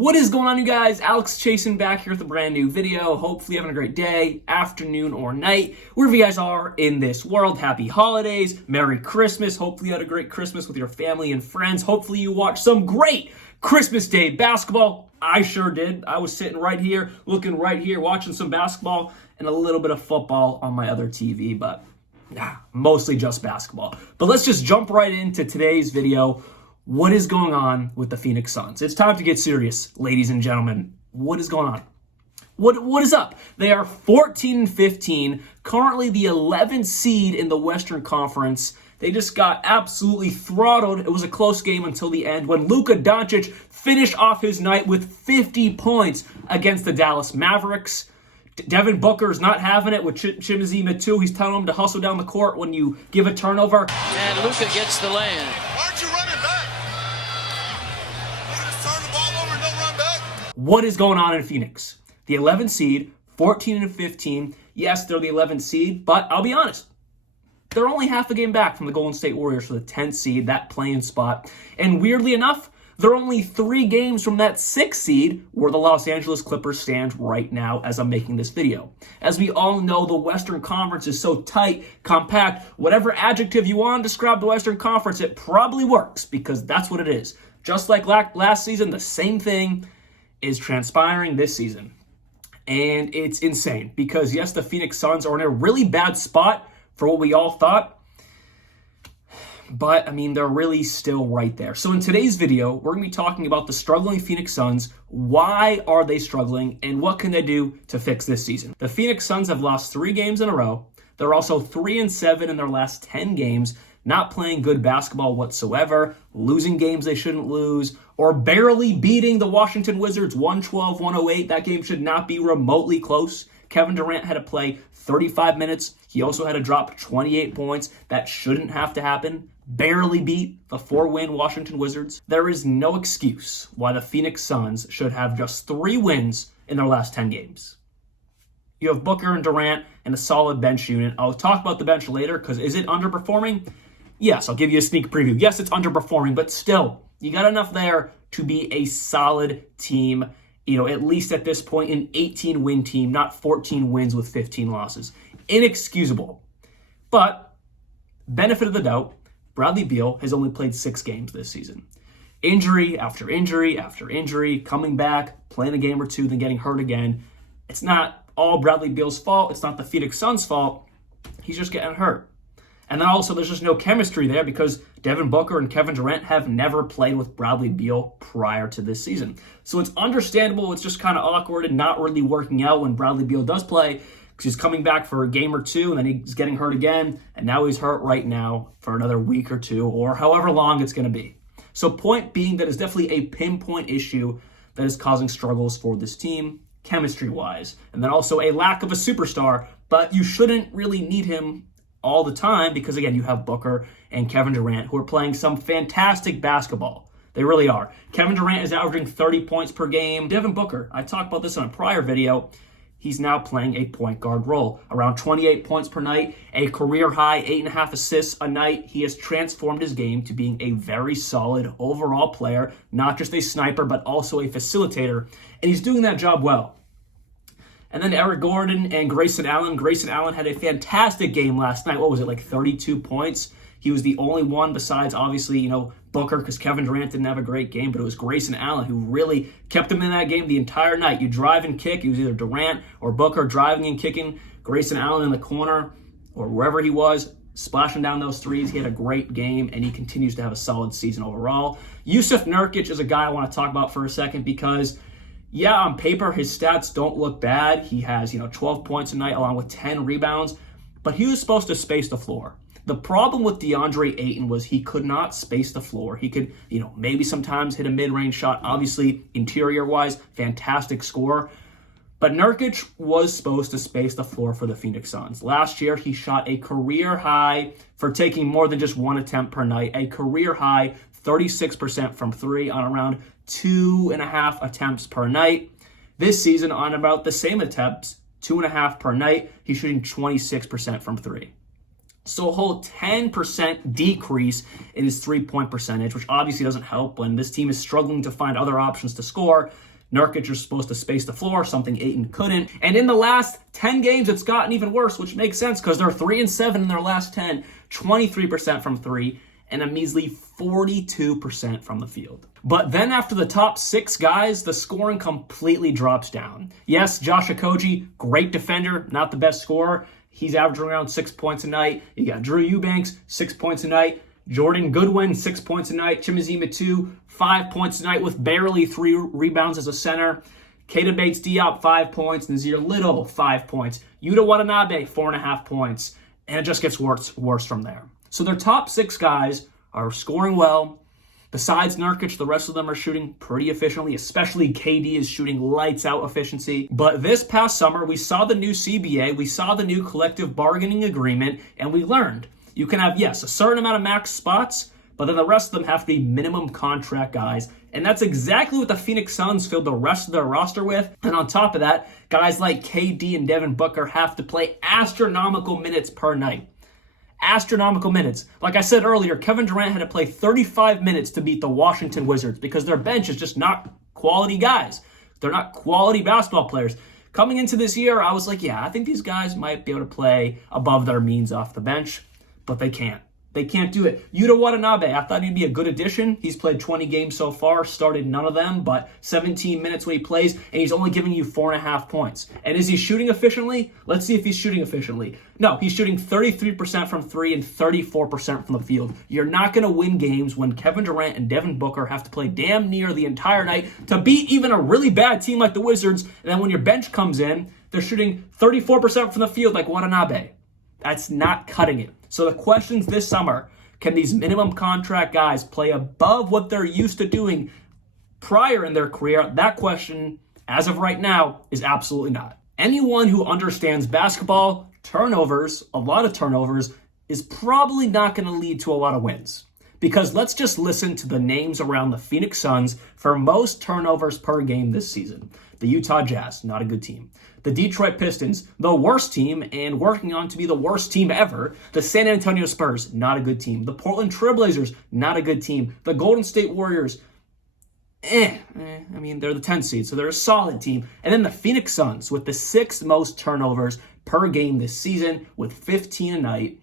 What is going on, you guys? Alex Chasen back here with a brand new video. Hopefully having a great day, afternoon, or night. Wherever you guys are in this world, happy holidays, Merry Christmas. Hopefully you had a great Christmas with your family and friends. Hopefully you watched some great Christmas Day basketball. I sure did. I was sitting right here, looking right here, watching some basketball and a little bit of football on my other TV, but mostly just basketball. But let's just jump right into today's video. What is going on with the Phoenix Suns? It's time to get serious, ladies and gentlemen. What is going on? What is up? They are 14-15, currently the 11th seed in the Western Conference. They just got absolutely throttled. It was a close game until the end when Luka Doncic finished off his night with 50 points against the Dallas Mavericks. Devin Booker's not having it with Chimezima too. He's telling him to hustle down the court when you give a turnover. And Luka gets the land. Aren't you running back? You're just turn the ball over and don't run back? What is going on in Phoenix? The 11th seed, 14-15. Yes, they're the 11th seed, but I'll be honest. They're only half a game back from the Golden State Warriors for the 10th seed, that play-in spot. And weirdly enough, they're only 3 games from that 6th seed where the Los Angeles Clippers stand right now as I'm making this video. As we all know, the Western Conference is so tight, compact, whatever adjective you want to describe the Western Conference, it probably works because that's what it is. Just like last season, the same thing is transpiring this season. And it's insane because, yes, the Phoenix Suns are in a really bad spot for what we all thought. But, I mean, they're really still right there. So in today's video, we're going to be talking about the struggling Phoenix Suns. Why are they struggling? And what can they do to fix this season? The Phoenix Suns have lost 3 games in a row. They're also 3-7 in their last 10 games, not playing good basketball whatsoever, losing games they shouldn't lose, or barely beating the Washington Wizards 112-108. That game should not be remotely close. Kevin Durant had to play 35 minutes. He also had to drop 28 points. That shouldn't have to happen. Barely beat the 4-win Washington Wizards. There is no excuse why the Phoenix Suns should have just 3 wins in their last 10 games. You have Booker and Durant and a solid bench unit. I'll talk about the bench later because is it underperforming? Yes, I'll give you a sneak preview. Yes, it's underperforming, but still, you got enough there to be a solid team. You know, at least at this point, an 18-win team, not 14 wins with 15 losses. Inexcusable. But, benefit of the doubt, Bradley Beal has only played 6 games this season. Injury after injury after injury, coming back, playing a game or 2, then getting hurt again. It's not all Bradley Beal's fault. It's not the Phoenix Suns' fault. He's just getting hurt. And then also there's just no chemistry there because Devin Booker and Kevin Durant have never played with Bradley Beal prior to this season. So it's understandable. It's just kind of awkward and not really working out when Bradley Beal does play because he's coming back for a game or 2 and then he's getting hurt again. And now he's hurt right now for another week or 2 or however long it's going to be. So point being that is definitely a pinpoint issue that is causing struggles for this team chemistry-wise. And then also a lack of a superstar, but you shouldn't really need him all the time because, again, you have Booker and Kevin Durant who are playing some fantastic basketball. They really are. Kevin Durant is averaging 30 points per game. Devin Booker, I talked about this in a prior video, he's now playing a point guard role. Around 28 points per night, a career high 8.5 assists a night. He has transformed his game to being a very solid overall player, not just a sniper, but also a facilitator. And he's doing that job well. And then Eric Gordon and Grayson Allen. Grayson Allen had a fantastic game last night. What was it, like 32 points? He was the only one besides, obviously, Booker, because Kevin Durant didn't have a great game, but it was Grayson Allen who really kept him in that game the entire night. You drive and kick. It was either Durant or Booker driving and kicking. Grayson Allen in the corner or wherever he was, splashing down those threes. He had a great game, and he continues to have a solid season overall. Jusuf Nurkic is a guy I want to talk about for a second because yeah, on paper, his stats don't look bad. He has, 12 points a night along with 10 rebounds, but he was supposed to space the floor. The problem with DeAndre Ayton was he could not space the floor. He could, maybe sometimes hit a mid-range shot. Obviously, interior-wise, fantastic scorer. But Nurkic was supposed to space the floor for the Phoenix Suns. Last year, he shot a career high for taking more than just 1 attempt per night. A career high 36% from 3 on around 2.5 attempts per night. This season, on about the same attempts, 2.5 per night, he's shooting 26% from 3. So a whole 10% decrease in his three-point percentage, which obviously doesn't help when this team is struggling to find other options to score. Nurkic is supposed to space the floor, something Ayton couldn't. And in the last 10 games, it's gotten even worse, which makes sense because they're 3-7 in their last 10, 23% from three, and a measly 42% from the field. But then after the top 6 guys, the scoring completely drops down. Yes, Josh Okogie, great defender, not the best scorer. He's averaging around 6 points a night. You got Drew Eubanks, 6 points a night. Jordan Goodwin, 6 points a night. Chimezie Metu, 5 points a night with barely 3 rebounds as a center. Keita Bates-Diop, 5 points. Nazir Little, 5 points. Yuta Watanabe, 4.5 points. And it just gets worse from there. So their top 6 guys are scoring well. Besides Nurkic, the rest of them are shooting pretty efficiently, especially KD is shooting lights out efficiency. But this past summer, we saw the new CBA, we saw the new collective bargaining agreement, and we learned you can have, yes, a certain amount of max spots, but then the rest of them have to be minimum contract guys. And that's exactly what the Phoenix Suns filled the rest of their roster with. And on top of that, guys like KD and Devin Booker have to play astronomical minutes per night. Astronomical minutes. Like I said earlier, Kevin Durant had to play 35 minutes to beat the Washington Wizards because their bench is just not quality guys. They're not quality basketball players. Coming into this year, I was like, yeah, I think these guys might be able to play above their means off the bench, but they can't. They can't do it. Yuta Watanabe, I thought he'd be a good addition. He's played 20 games so far, started none of them, but 17 minutes when he plays, and he's only giving you 4.5 points. And is he shooting efficiently? Let's see if he's shooting efficiently. No, he's shooting 33% from 3 and 34% from the field. You're not going to win games when Kevin Durant and Devin Booker have to play damn near the entire night to beat even a really bad team like the Wizards, and then when your bench comes in, they're shooting 34% from the field like Watanabe. That's not cutting it. So the questions this summer, can these minimum contract guys play above what they're used to doing prior in their career? That question, as of right now, is absolutely not. Anyone who understands basketball, turnovers, a lot of turnovers, is probably not going to lead to a lot of wins. Because let's just listen to the names around the Phoenix Suns for most turnovers per game this season. The Utah Jazz, not a good team. The Detroit Pistons, the worst team and working on to be the worst team ever. The San Antonio Spurs, not a good team. The Portland Trail Blazers, not a good team. The Golden State Warriors, they're the 10th seed, so they're a solid team. And then the Phoenix Suns with the 6th most turnovers per game this season with 15 a night.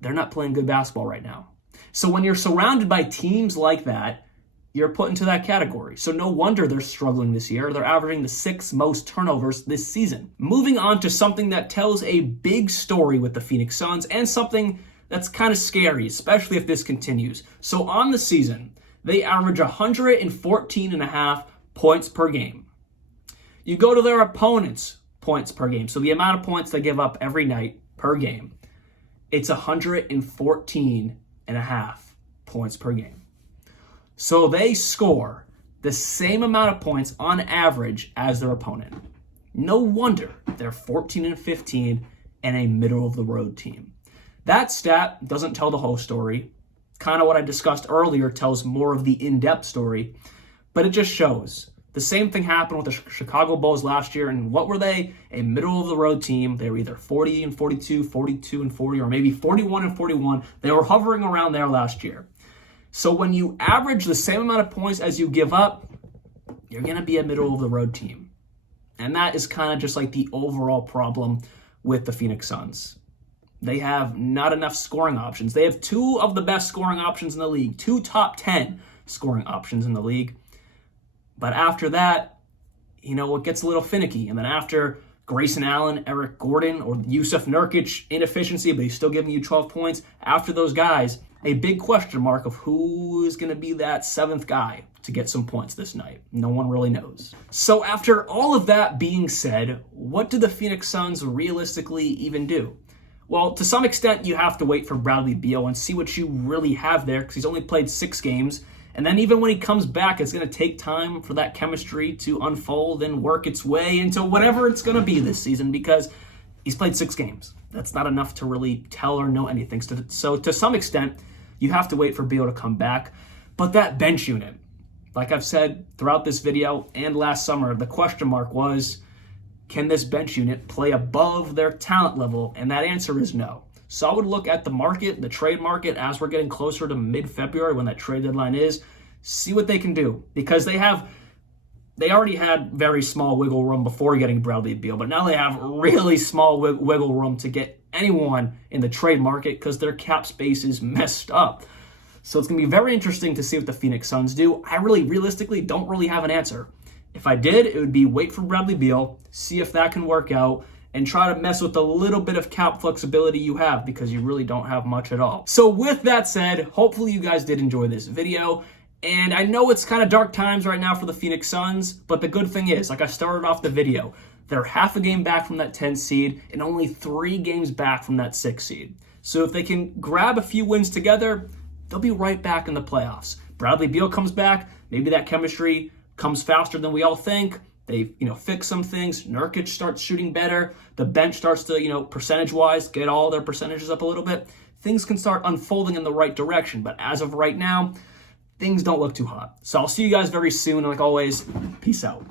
They're not playing good basketball right now. So when you're surrounded by teams like that, you're put into that category. So no wonder they're struggling this year. They're averaging the 6th most turnovers this season. Moving on to something that tells a big story with the Phoenix Suns and something that's kind of scary, especially if this continues. So on the season, they average 114.5 points per game. You go to their opponents' points per game. So the amount of points they give up every night per game, it's 114.5 points per game. So they score the same amount of points on average as their opponent. No wonder they're 14-15 and a middle-of-the-road team. That stat doesn't tell the whole story. Kind of what I discussed earlier tells more of the in-depth story, but it just shows. The same thing happened with the Chicago Bulls last year, and what were they? A middle-of-the-road team. They were either 40-42, 42-40, or maybe 41-41. They were hovering around there last year. So when you average the same amount of points as you give up, you're going to be a middle-of-the-road team. And that is kind of just like the overall problem with the Phoenix Suns. They have not enough scoring options. They have 2 of the best scoring options in the league, 2 top 10 scoring options in the league. But after that, it gets a little finicky. And then after Grayson Allen, Eric Gordon, or Yusuf Nurkic, inefficiency, but he's still giving you 12 points. After those guys, a big question mark of who is going to be that 7th guy to get some points this night. No one really knows. So after all of that being said, what do the Phoenix Suns realistically even do? Well, to some extent, you have to wait for Bradley Beal and see what you really have there because he's only played 6 games. And then even when he comes back, it's going to take time for that chemistry to unfold and work its way into whatever it's going to be this season because he's played 6 games. That's not enough to really tell or know anything. So to some extent, you have to wait for Beal to come back. But that bench unit, like I've said throughout this video and last summer, the question mark was, can this bench unit play above their talent level? And that answer is no. So I would look at the market, the trade market, as we're getting closer to mid-February when that trade deadline is, see what they can do, because they already had very small wiggle room before getting Bradley Beal, but now they have really small wiggle room to get anyone in the trade market because their cap space is messed up. So it's going to be very interesting to see what the Phoenix Suns do. I realistically don't really have an answer. If I did, it would be wait for Bradley Beal, see if that can work out, and try to mess with the little bit of cap flexibility you have, because you really don't have much at all. So with that said, hopefully you guys did enjoy this video. And I know it's kind of dark times right now for the Phoenix Suns, but the good thing is, like I started off the video, they're half a game back from that 10th seed and only 3 games back from that 6th seed. So if they can grab a few wins together, they'll be right back in the playoffs. Bradley Beal comes back, maybe that chemistry comes faster than we all think. They, fix some things. Nurkic starts shooting better. The bench starts to, percentage-wise, get all their percentages up a little bit. Things can start unfolding in the right direction. But as of right now, things don't look too hot. So I'll see you guys very soon. And like always, peace out.